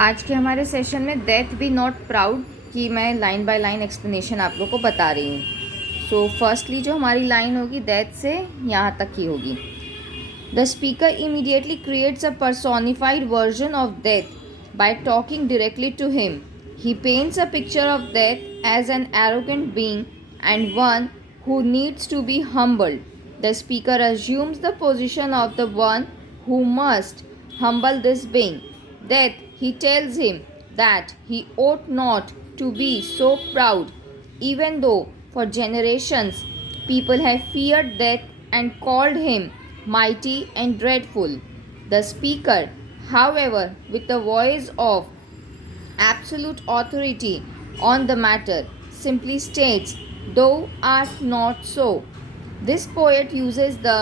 आज के हमारे सेशन में डेथ बी नॉट प्राउड की मैं लाइन बाय लाइन एक्सप्लेनेशन आप लोग को बता रही हूँ। सो फर्स्टली जो हमारी लाइन होगी डेथ से यहाँ तक की होगी। The speaker immediately creates a personified version of death by talking directly to him. He paints a picture of death as an arrogant being and one who needs to be humbled. The speaker assumes the position of the one who must humble this being. Death, he tells him that he ought not to be so proud, even though for generations people have feared death and called him mighty and dreadful. The speaker, however, with the voice of absolute authority on the matter, simply states, "Thou art not so." This poet uses the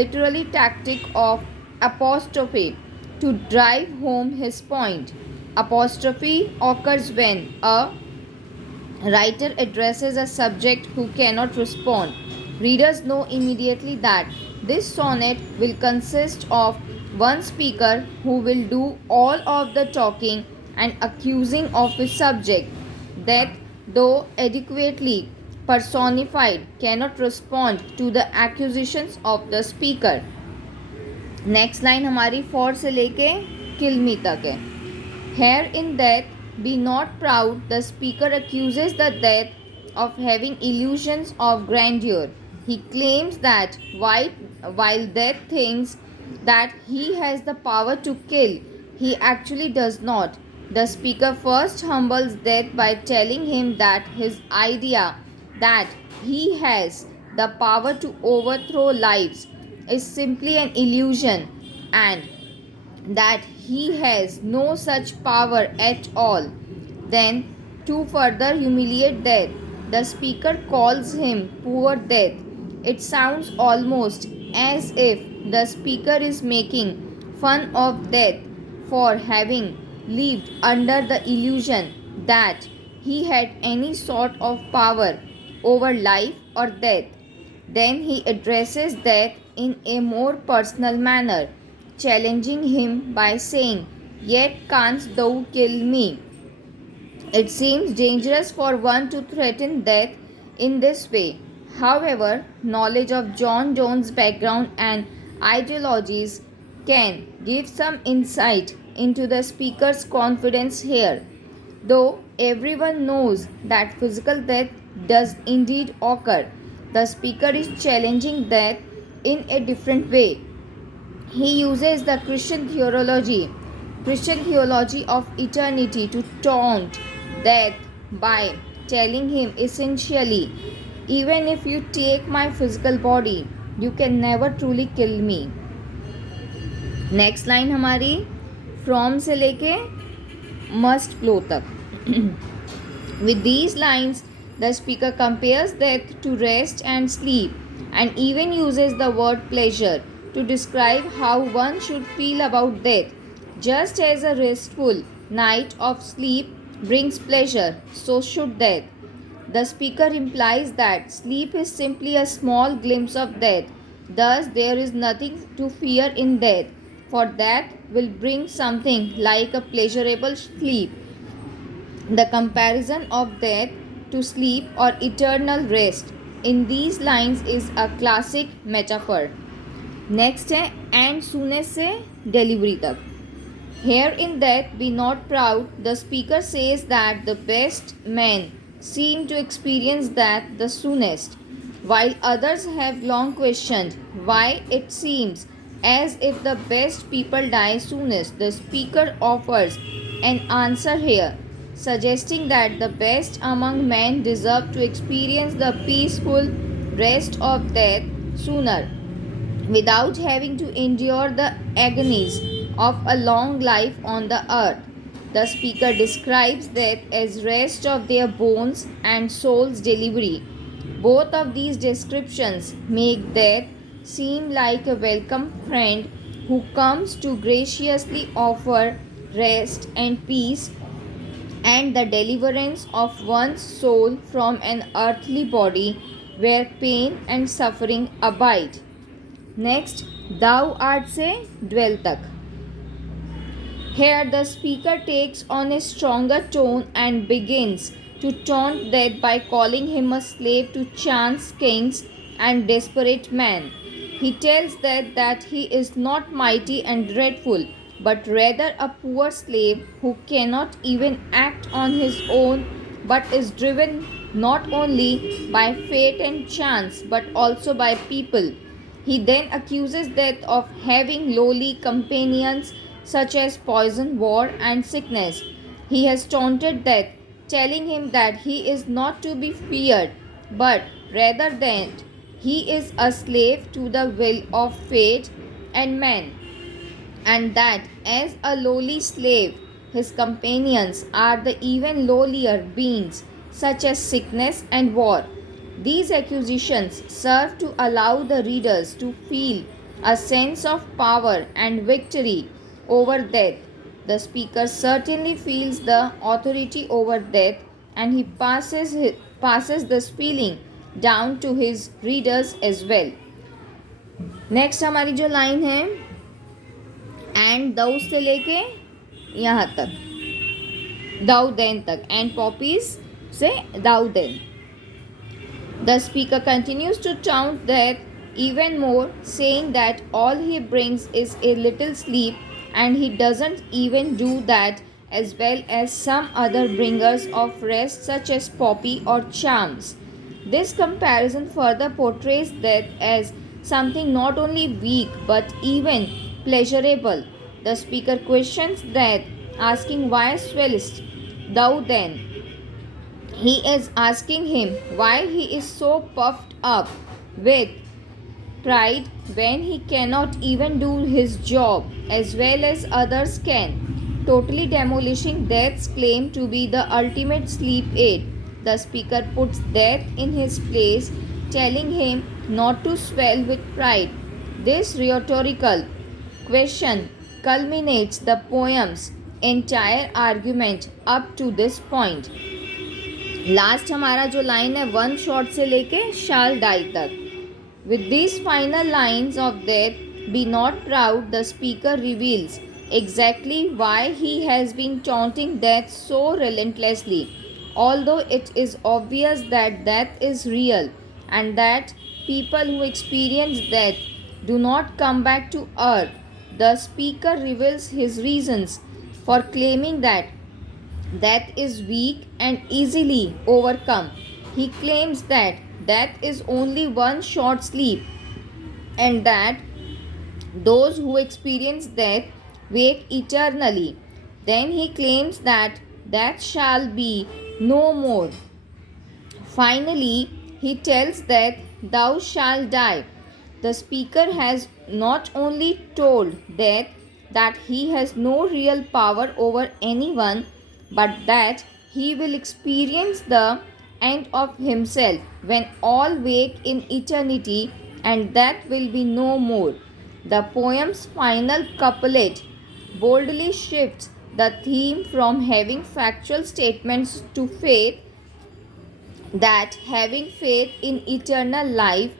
literary tactic of apostrophe to drive home his point. Apostrophe occurs when a writer addresses a subject who cannot respond. Readers know immediately that this sonnet will consist of one speaker who will do all of the talking and accusing of his subject. That, though adequately personified, cannot respond to the accusations of the speaker. Next line हमारी for से लेके किल मी तक है। Here in death be not proud the speaker accuses the death of having illusions of grandeur. He claims that while death thinks that he has the power to kill, he actually does not. The speaker first humbles death by telling him that his idea that he has the power to overthrow lives is simply an illusion and that he has no such power at all. Then, to further humiliate death, the speaker calls him poor death. It sounds almost as if the speaker is making fun of death for having lived under the illusion that he had any sort of power over life or death. Then he addresses death in a more personal manner, challenging him by saying, "Yet canst thou kill me?" It seems dangerous for one to threaten death in this way. However, knowledge of John Jones' background and ideologies can give some insight into the speaker's confidence here. Though everyone knows that physical death does indeed occur, the speaker is challenging death in a different way. He uses the Christian theology of eternity to taunt death by telling him essentially, even if you take my physical body, you can never truly kill me. Next line हमारी from से लेके must flow तक। With these lines, the speaker compares death to rest and sleep and even uses the word pleasure to describe how one should feel about death. Just as a restful night of sleep brings pleasure, so should death. The speaker implies that sleep is simply a small glimpse of death. Thus, there is nothing to fear in death, for that will bring something like a pleasurable sleep. The comparison of death to sleep or eternal rest in these lines is a classic metaphor. Next है and soonest से delivery तक. Here in death be not proud, the speaker says that the best men seem to experience that the soonest, while others have long questioned why it seems as if the best people die soonest. The speaker offers an answer here, suggesting that the best among men deserve to experience the peaceful rest of death sooner, without having to endure the agonies of a long life on the earth. The speaker describes death as rest of their bones and soul's delivery. Both of these descriptions make death seem like a welcome friend who comes to graciously offer rest and peace and the deliverance of one's soul from an earthly body where pain and suffering abide. Next, thou art से dwell तक. Here, the speaker takes on a stronger tone and begins to taunt Death by calling him a slave to chance kings and desperate men. He tells Death that he is not mighty and dreadful, but rather a poor slave who cannot even act on his own, but is driven not only by fate and chance but also by people. He then accuses Death of having lowly companions such as poison, war, and sickness. He has taunted Death, telling him that he is not to be feared, but rather that he is a slave to the will of fate and man, and that as a lowly slave, his companions are the even lowlier beings, such as sickness and war. These accusations serve to allow the readers to feel a sense of power and victory over death. The speaker certainly feels the authority over death, and he passes this feeling down to his readers as well. Next हमारी जो line है and दऊ से लेके यहाँ तक, दाऊ then तक, and poppies से दाऊ then. The speaker continues to taunt Death even more, saying that all he brings is a little sleep, and he doesn't even do that as well as some other bringers of rest such as poppy or charms. This comparison further portrays Death as something not only weak but even pleasurable. The speaker questions Death, asking why swellest thou then? He is asking him why he is so puffed up with pride when he cannot even do his job as well as others can, totally demolishing Death's claim to be the ultimate sleep aid. The speaker puts Death in his place, telling him not to swell with pride. This rhetorical question culminates the poem's entire argument up to this point. Last हमारा जो line है one short से लेके shalt die तक. With this final lines of death, be not proud, the speaker reveals exactly why he has been taunting death so relentlessly. Although it is obvious that death is real and that people who experience death do not come back to earth, the speaker reveals his reasons for claiming that death is weak and easily overcome. He claims that death is only one short sleep and that those who experience death wake eternally. Then he claims that death shall be no more. Finally, he tells Death, thou shalt die. The speaker has not only told Death that he has no real power over anyone, but that he will experience the end of himself when all wake in eternity and death will be no more. The poem's final couplet boldly shifts the theme from having factual statements to faith, that having faith in eternal life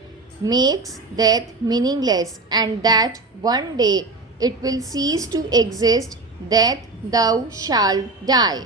makes death meaningless and that one day it will cease to exist, that thou shalt die.